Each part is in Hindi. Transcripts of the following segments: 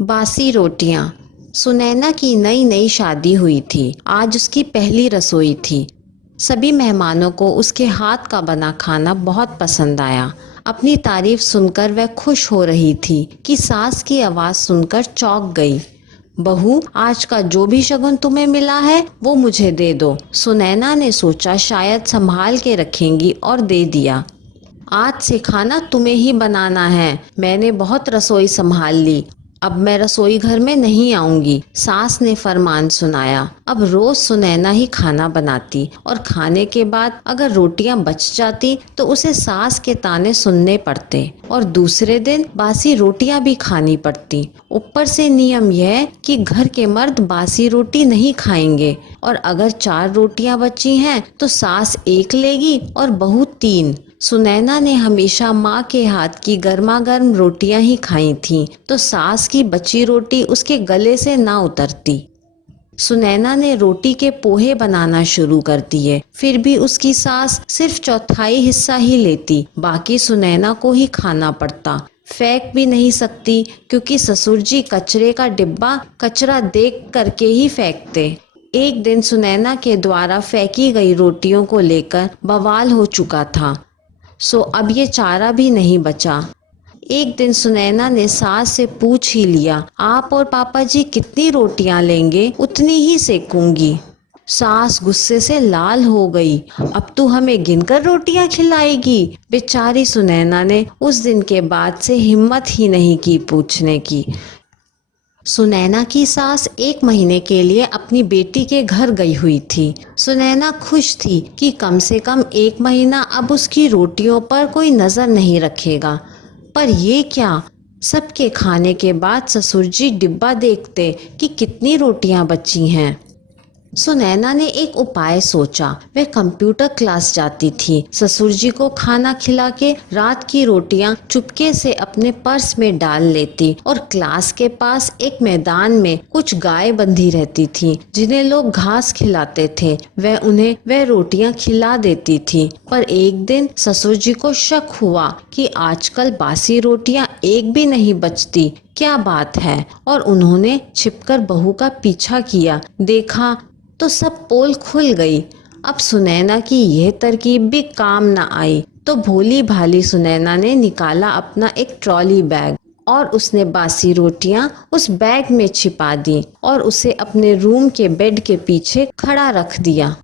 बासी रोटियां। सुनैना की नई नई शादी हुई थी। आज उसकी पहली रसोई थी। सभी मेहमानों को उसके हाथ का बना खाना बहुत पसंद आया। अपनी तारीफ सुनकर वह खुश हो रही थी कि सास की आवाज सुनकर चौंक गई। बहू, आज का जो भी शगुन तुम्हें मिला है वो मुझे दे दो। सुनैना ने सोचा शायद संभाल के रखेंगी और दे दिया। आज से खाना तुम्हें ही बनाना है। मैंने बहुत रसोई संभाल ली। अब मैं रसोई घर में नहीं आऊंगी। सास ने फरमान सुनाया। अब रोज सुनैना ही खाना बनाती और खाने के बाद अगर रोटियां बच जाती तो उसे सास के ताने सुनने पड़ते और दूसरे दिन बासी रोटियां भी खानी पड़ती। ऊपर से नियम यह कि घर के मर्द बासी रोटी नहीं खाएंगे और अगर 4 रोटियां बची हैं तो सास 1 लेगी और बहू 3। सुनैना ने हमेशा माँ के हाथ की गर्मा गर्म रोटियां ही खाई थीं, तो सास की बची रोटी उसके गले से ना उतरती। सुनैना ने रोटी के पोहे बनाना शुरू कर दिए, फिर भी उसकी सास सिर्फ चौथाई हिस्सा ही लेती, बाकी सुनैना को ही खाना पड़ता। फेंक भी नहीं सकती क्योंकि ससुर जी कचरे का डिब्बा कचरा देख करके ही फेंकते। एक दिन सुनैना के द्वारा फेंकी गई रोटियों को लेकर बवाल हो चुका था, सो अब ये चारा भी नहीं बचा। एक दिन सुनैना ने सास से पूछ ही लिया, आप और पापा जी कितनी रोटियां लेंगे उतनी ही सेकूंगी। सास गुस्से से लाल हो गई। अब तू हमें गिनकर रोटियां खिलाएगी। बेचारी सुनैना ने उस दिन के बाद से हिम्मत ही नहीं की पूछने की। सुनैना की सास 1 महीने के लिए अपनी बेटी के घर गई हुई थी। सुनैना खुश थी कि कम से कम 1 महीना अब उसकी रोटियों पर कोई नजर नहीं रखेगा। पर ये क्या, सबके खाने के बाद ससुर जी डिब्बा देखते कि कितनी रोटियां बची हैं। सुनैना ने एक उपाय सोचा। वह कंप्यूटर क्लास जाती थी। ससुर जी को खाना खिला के रात की रोटियां चुपके से अपने पर्स में डाल लेती और क्लास के पास एक मैदान में कुछ गाय बंधी रहती थी जिन्हें लोग घास खिलाते थे। वह रोटियां खिला देती थी। पर एक दिन ससुर जी को शक हुआ कि आजकल बासी रोटियां एक भी नहीं बचती, क्या बात है। और उन्होंने छिपकर बहू का पीछा किया। देखा तो सब पोल खुल गई। अब सुनैना की यह तरकीब भी काम न आई तो भोली भाली सुनैना ने निकाला अपना एक ट्रॉली बैग और उसने बासी रोटियां उस बैग में छिपा दी और उसे अपने रूम के बेड के पीछे खड़ा रख दिया।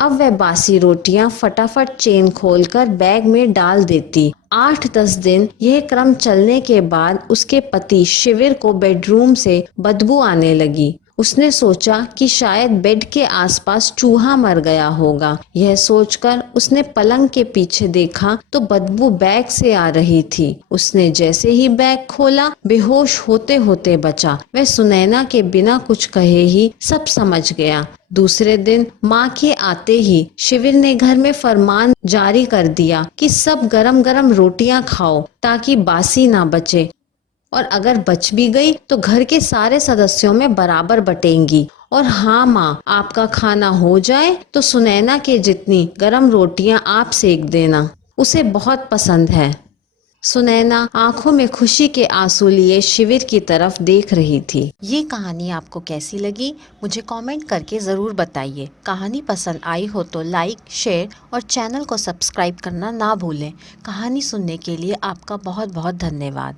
अब वह बासी रोटियां फटाफट चेन खोलकर बैग में डाल देती। 8-10 दिन यह क्रम चलने के बाद उसके पति शिविर को बेडरूम से बदबू आने लगी। उसने सोचा कि शायद बेड के आसपास चूहा मर गया होगा। यह सोचकर उसने पलंग के पीछे देखा तो बदबू बैग से आ रही थी। उसने जैसे ही बैग खोला बेहोश होते होते बचा। वह सुनैना के बिना कुछ कहे ही सब समझ गया। दूसरे दिन माँ के आते ही शिविर ने घर में फरमान जारी कर दिया कि सब गरम गरम रोटियां खाओ ताकि बासी ना बचे, और अगर बच भी गई तो घर के सारे सदस्यों में बराबर बटेंगी। और हाँ माँ, आपका खाना हो जाए तो सुनैना के जितनी गरम रोटियां आप सेक देना, उसे बहुत पसंद है। सुनैना आंखों में खुशी के आंसू लिए शिविर की तरफ देख रही थी। ये कहानी आपको कैसी लगी मुझे कमेंट करके ज़रूर बताइए। कहानी पसंद आई हो तो लाइक, शेयर और चैनल को सब्सक्राइब करना ना भूलें। कहानी सुनने के लिए आपका बहुत बहुत धन्यवाद।